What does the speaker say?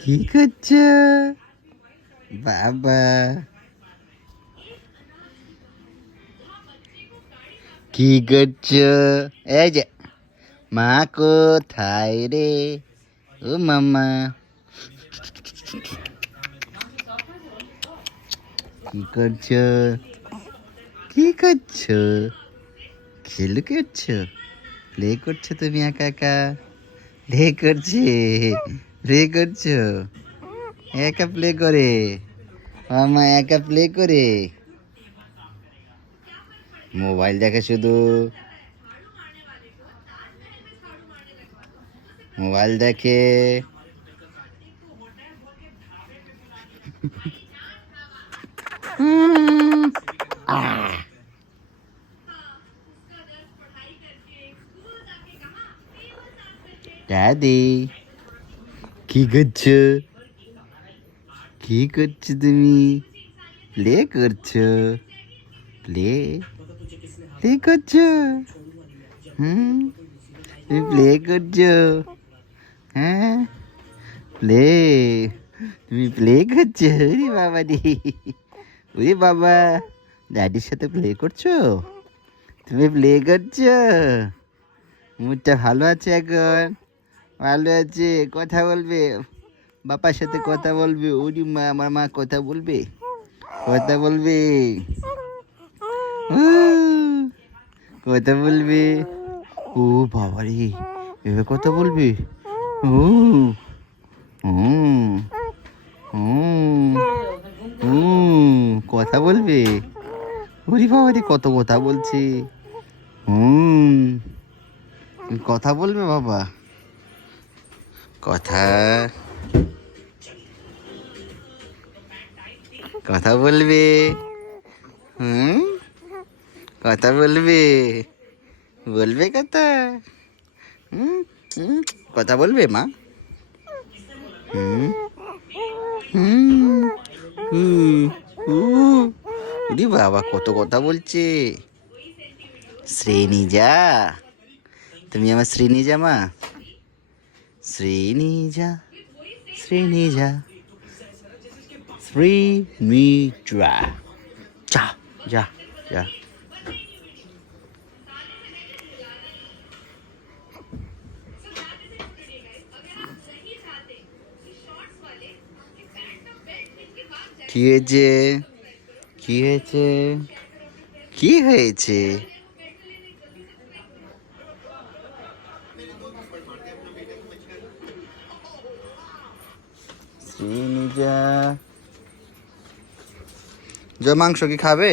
কি করছো বাবা? কি করছো? এই যে মা কোথায় রে? ও মামা কি করছো? কি করছো? খেলু করছো? প্লে করছো তুমি একা একা? প্লে করছে? প্লে করছো? একা প্লে করে? মামা একা প্লে করে মোবাইল দেখে শুধু, মোবাইল দেখে। দাদি কি করছো? কি করছো তুমি? প্লে করছো? প্লে প্লে করছো? হুম, তুমি প্লে করছো? হ্যাঁ, প্লে, তুমি প্লে করছো? ওরে বাবা রে, ওরে বাবা, ড্যাডির সাথে প্লে করছো? তুমি প্লে করছো? মুডটা ভালো আছে এখন? ভালো আছে, কথা বলবে? বাবার সাথে কথা বলবে? ওরে মা, আমার মা কথা বলবে, কথা বলবে, কথা বলবে। ও বাবা রে, এভাবে কথা বলবে? ও হুম হুম কথা বলবে? ওরে বাবা রে, কত কথা বলছে। হুম, কথা বলবে বাবা? কথা, কথা বলবে? হুম, কথা বলবে? বলবে কথা? হুম হুম, কথা বলবে মা? হুম হুম হুম, ওরে বাবা, কত কথা বলছে। শ্রীনিজা, তুমি আমার শ্রীনিজা মা? শ্রীনিজা, শ্রীনিজা, শ্রীনিজা, যা যা যা। কি হয়েছে? কি হয়েছে? কি হয়েছে? শ্রীনিজা, মাংস কি খাবে?